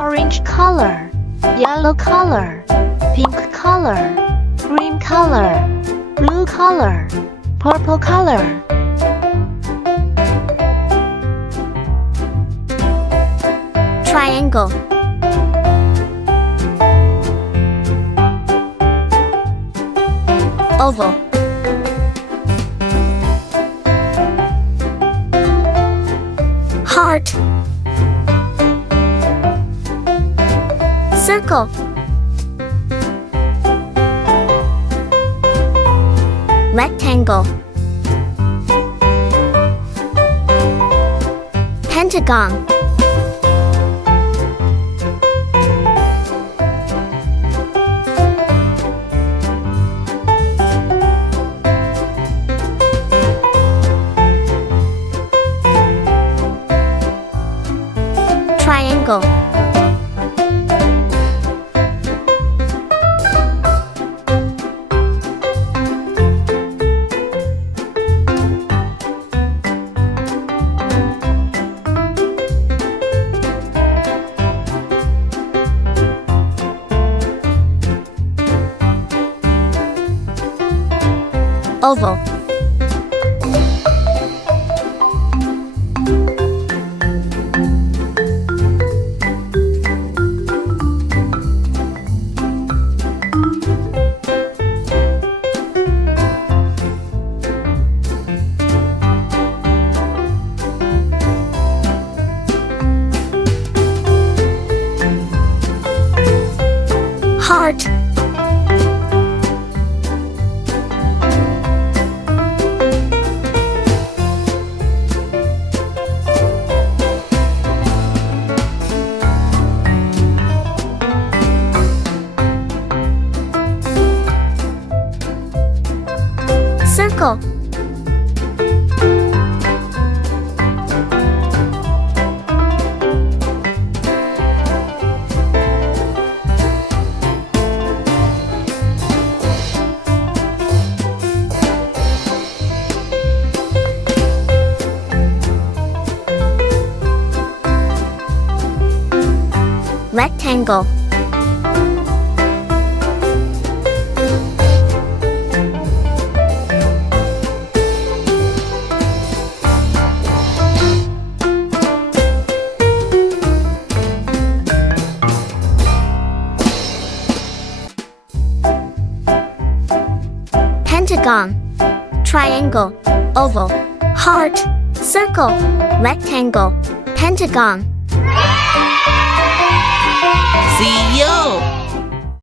orange color, yellow color, pink color, green color, blue color, purple color. Triangle. Oval. Heart. Circle. Rectangle. Pentagon. Triangle. Oval. Heart. Circle. Rectangle. Pentagon. Triangle. Oval. Heart. Circle. Rectangle. Pentagon. See you!